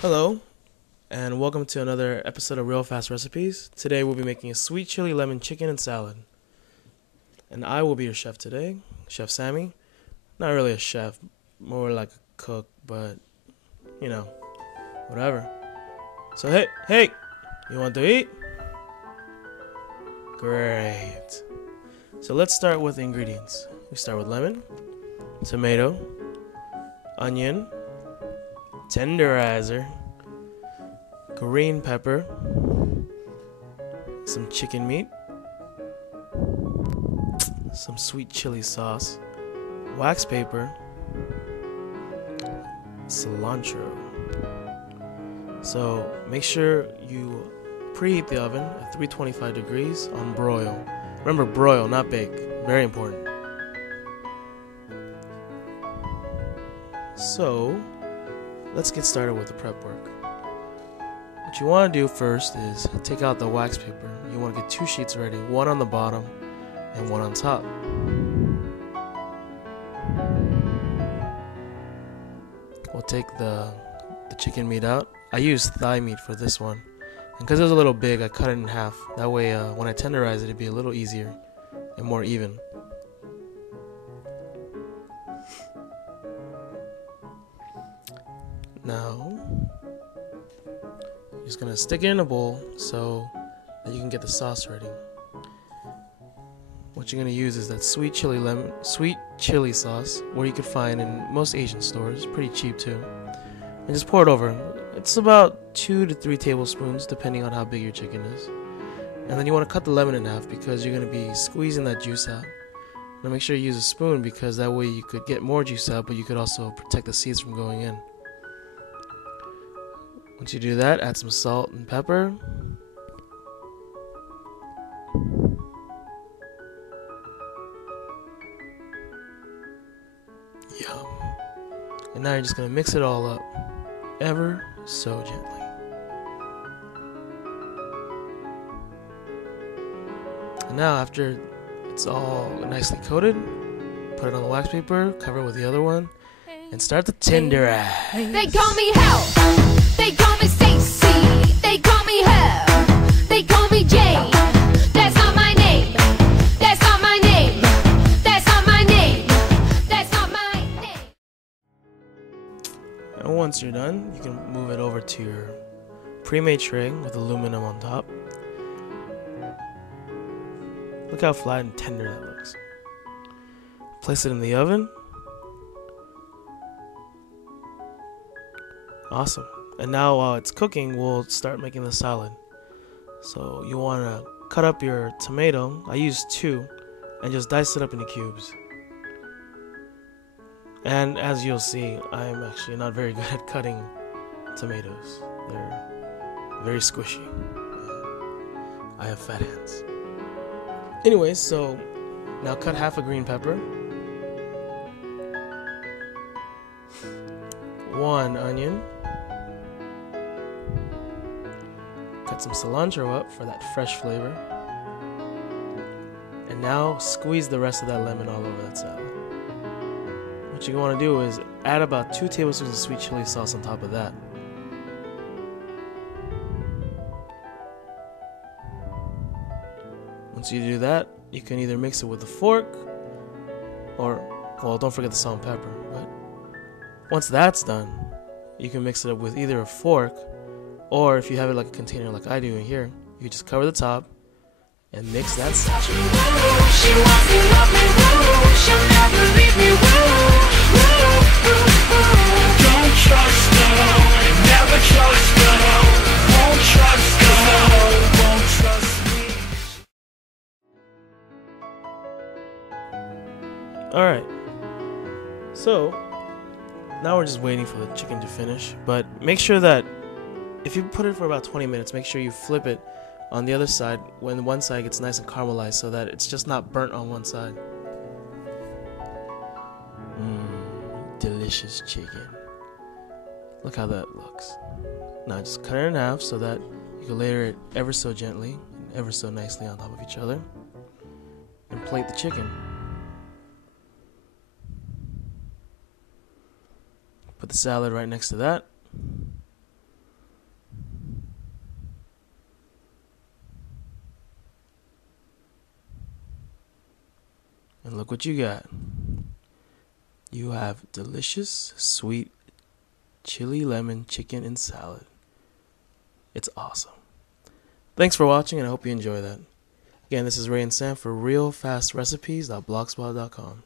Hello, and welcome to another episode of Real Fast Recipes. Today we'll be making a sweet chili lemon chicken and salad. And I will be your chef today, Chef Sammy. Not really a chef, more like a cook, but, whatever. So hey, you want to eat? Great. So let's start with the ingredients. We start with lemon, tomato, onion, tenderizer, green pepper, some chicken meat, some sweet chili sauce, wax paper, cilantro. So make sure you preheat the oven at 325 degrees on broil. Remember, broil, not bake. Very important. So let's get started with the prep work. What you want to do first is take out the wax paper. You want to get 2 sheets ready, one on the bottom and one on top. We'll take the chicken meat out. I use thigh meat for this one. And because it was a little big, I cut it in half. That way, when I tenderize it, it'd be a little easier and more even. Now, you're just gonna stick it in a bowl so that you can get the sauce ready. What you're gonna use is that sweet chili sauce, where you could find in most Asian stores, pretty cheap too. And just pour it over. It's about 2 to 3 tablespoons, depending on how big your chicken is. And then you want to cut the lemon in half because you're gonna be squeezing that juice out. Now make sure you use a spoon because that way you could get more juice out, but you could also protect the seeds from going in. Once you do that, add some salt and pepper. Yum. And now you're just going to mix it all up, ever so gently. And now after it's all nicely coated, put it on the wax paper, cover it with the other one, and start to tenderize. They call me Hell. They call me Stacy. They call me Hell. They call me Jane. That's not my name. That's not my name. That's not my name. That's not my name. And once you're done, you can move it over to your pre-made tray with aluminum on top. Look how flat and tender that looks. Place it in the oven. Awesome. And now while it's cooking, we'll start making the salad. So you want to cut up your tomato. I use 2 and just dice it up into cubes. And as you'll see, I'm actually not very good at cutting tomatoes. They're very squishy. I have fat hands. Anyways, so now cut half a green pepper, 1 onion, cut some cilantro up for that fresh flavor, and now squeeze the rest of that lemon all over that salad. What you want to do is add about 2 tablespoons of sweet chili sauce on top of that. Once you do that, you can either mix it with a fork or, well, don't forget the salt and pepper, but once that's done, you can mix it up with either a fork, or if you have it like a container like I do in here, you just cover the top and mix that salad. She wants me, love me, she'll never leave me. Don't trust her, never trust her. Won't trust her, won't trust me. Alright, so now we're just waiting for the chicken to finish, but make sure that if you put it for about 20 minutes, make sure you flip it on the other side when one side gets nice and caramelized so that it's just not burnt on one side. Delicious chicken. Look how that looks. Now just cut it in half so that you can layer it ever so gently and ever so nicely on top of each other. And plate the chicken. Put the salad right next to that. And look what you got. You have delicious, sweet, chili lemon chicken and salad. It's awesome. Thanks for watching, and I hope you enjoy that. Again, this is Ray and Sam for realfastrecipes.blogspot.com.